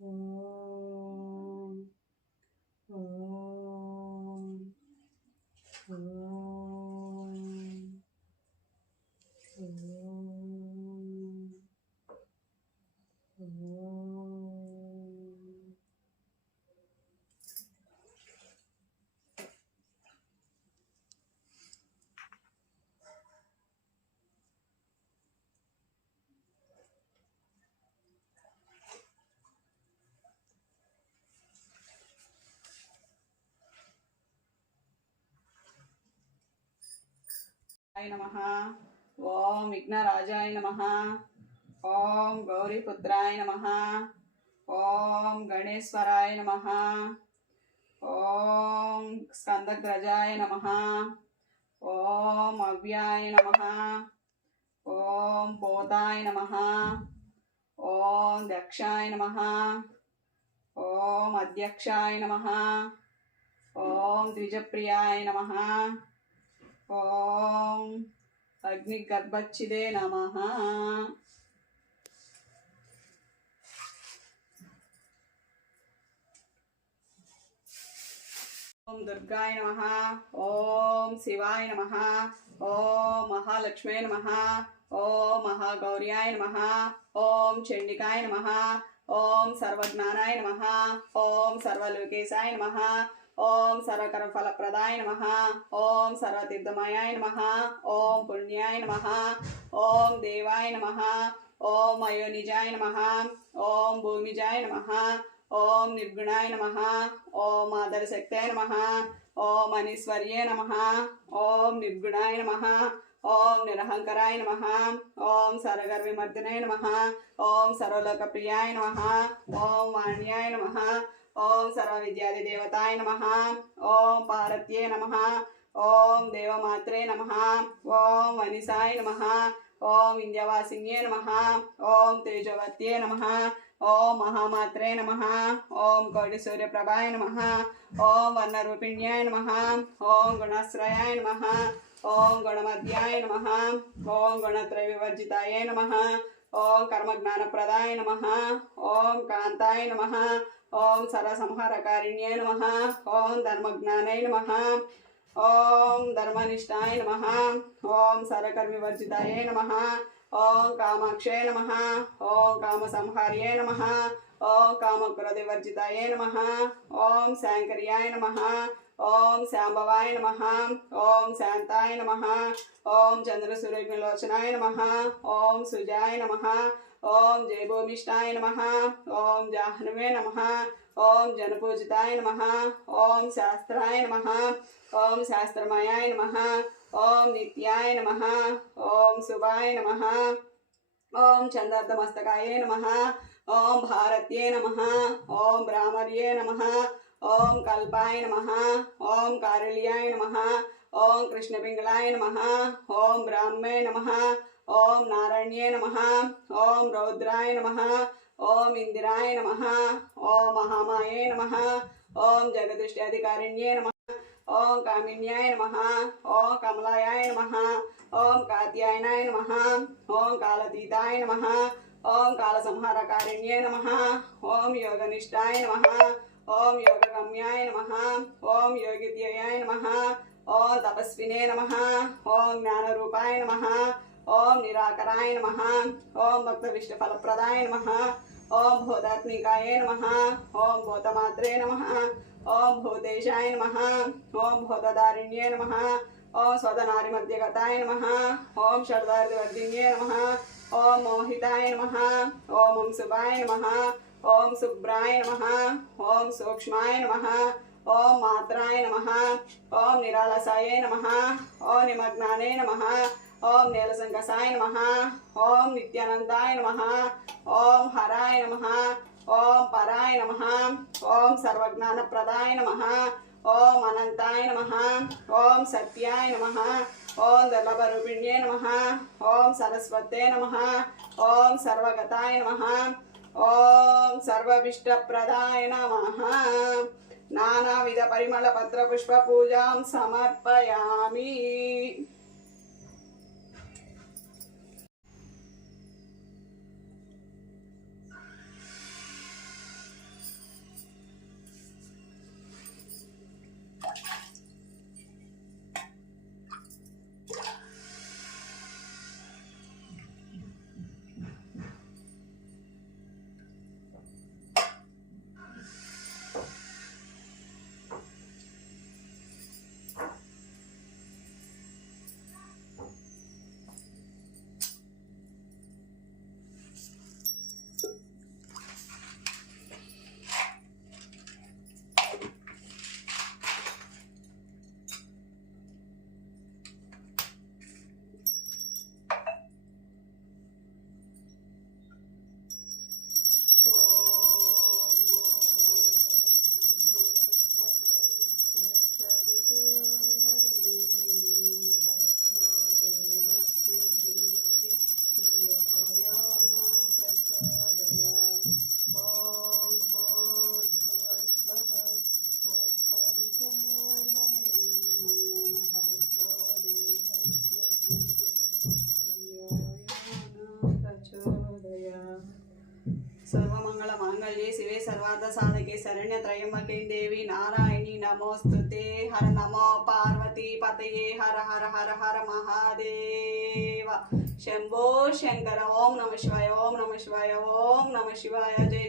ôm ôm ôm ôm ôm నమ. ఓం విఘ్నరాజాయ నమ. ఓం గౌరీపుత్రాయ నమ. ఓం గణేశ్వరాయ నమ. ఓం స్కందగ్రజాయ నమ. ఓం అవ్యాయ నమ. ఓం పోతాయ నమ. ఓం దక్షాయ నమ. ఓం అధ్యక్షాయ నమ. ఓం ద్విజప్రియాయ నమ. ఓం అగ్నిగర్భచ్చిదే నమ. ఓం దుర్గాయ నమ. ఓం శివాయ నమ. ఓం మహాలక్ష్మే నమ. ఓం మహాగౌర్యాయ నమ. ఓం చండికాయ నమ. ఓం సర్వజ్ఞానాయ నమ. ఓం సర్వలోకేశాయ నమ. ఓం సర్వకరం ఫలప్రదాయ నమ ఓం సర్వతీర్థమయాయ నమ ఓం పుణ్యాయ నమ ఓం దేవాయ నమ ఓం అయోనిజాయ నమ ఓం భూమిజాయ నమ ఓం నిర్గుణాయ నమ ఓం ఆదరశక్తాయ నమ ఓం అనీశ్వర్యే నమ ఓం నిర్గుణాయ నమ ఓం నిరహంకరాయ నమ ఓం సరగర్విమర్దనాయ నమ ఓం సర్వలోకప్రియాయ నమ ఓం వాణ్యాయ నమ ఓం సర్వ విద్యాది దేవతాయ నమ ఓం పార్వత్యే నమ ఓం దేవమాత్రే నమ ఓం వనిసాయ నమ ఓం వింధ్యవాసిన్యే నమ ఓం తేజవత్యే నమ ఓం మహామాత్రే నమ ఓం కోటి సూర్యప్రభాయ నమ ఓం వర్ణరూపిణ్యాయ నమ ఓం గుణశ్రయాయ నమ ఓం గుణమధ్యాయ నమ ఓం గుణత్రయ వివర్జితాయ నమ ఓం కర్మజ్ఞానప్రదాయ నమ ఓం కాంతాయ నమ ఓం సర్వసంహారకారిణ్యే నమ ఓం ధర్మజ్ఞానాయ నమ ఓం ధర్మనిష్టాయ నమ ఓం సరకర్మివర్జితాయ నమ ఓం కామాక్షే నమ ఓం కామసంహార్యే నమ ఓం కామక్రోధివర్జితాయ నమ ఓం శాంకర్యాయ నమ ఓం శాంభవాయ నమ ఓం శాంతాయ నమ ఓం చంద్రసూర్యలోచనాయ నమ ఓం సుజాయ నమ ఓం జయభూమిష్టాయ నమ ఓం జాహ్నవే నమ ఓం జనపూజితాయ నమ ఓం శాస్త్రాయ నమ ఓం శాస్త్రమయాయ నమ ఓం నిత్యాయ నమ ఓం శుభాయ నమ ఓం చంద్రర్ధమస్తకాయ నమ ఓం భారత్యే నమ ఓం బ్రాహ్మర్యే నమ ఓం కల్పాయ నమ ఓం కారుళ్యాయ నమ ఓం కృష్ణపింగళాయ నమ ఓం బ్రాహ్మే నమ ఓం నారాయణ్యే నమ ఓం రౌద్రాయ నమ ఓం ఇందిరాయ నమ ఓం మహామాయే నమ ఓం జగదృష్ట్యాధికారిణ్యే నమ ఓం కామిన్యాయ నమ ఓం కమలాయాయ నమ ఓం కాత్యాయనాయ నమ ఓం కాలతీతాయ నమ ఓం కాలసంహారకారిణ్యే నమ ఓం యోగనిష్టాయ నమ ఓం యోగ యోగగమ్యాయ నమ ఓం యోగిద్యయాయ నమ ఓం తపస్వినే నమ ఓం జ్ఞాన రూపాయ నమ ఓం నిరాకరాయ నమ ఓం భక్త విష్ణు ఫలప్రదాయ నమ ఓం భూతాత్మికాయ నమ ఓం భూతమాత్రే నమ ఓం భూతేశాయ నమ ఓం భూతదారిణ్యే నమ ఓం స్వదనారి మధ్యగతాయ నమ ఓం షడ్దారివర్ధిన్యే నమ ఓం మోహితాయ నమ ఓం శుభాయ నమ ఓం శుభ్రాయ నమ ఓం సూక్ష్మాయ నమ ఓం మాత్రాయ నమ ఓం నిరాలసాయ నమ ఓం నిమగ్నానే నమ ఓం నీలసంకసాయ నమ ఓం నిత్యానందాయ నమ ఓం హరాయ నమ ఓం పరాయ నమ ఓం సర్వజ్ఞానప్రదాయ నమ ఓం అనంతాయ నమ ఓం సత్యాయ నమ ఓం దుర్లభరూపిణ్యే నమ ఓం సరస్వతే నమ ఓం సర్వగతాయ నమ ఓం సర్వభిష్ట ప్రధాయ నమ. నానావిధ పరిమళ పత్ర పుష్ప పూజాం సమర్పయామి. पादसाधके शरण्यत्रयमके देवी नारायणी नमोस्तुते हर नमो पार्वती पतये। हर हर हर हर महादेव। शंभो शंकर ओम नमः शिवाय। ओम नमः शिवाय। ओम नमः शिवाय। जय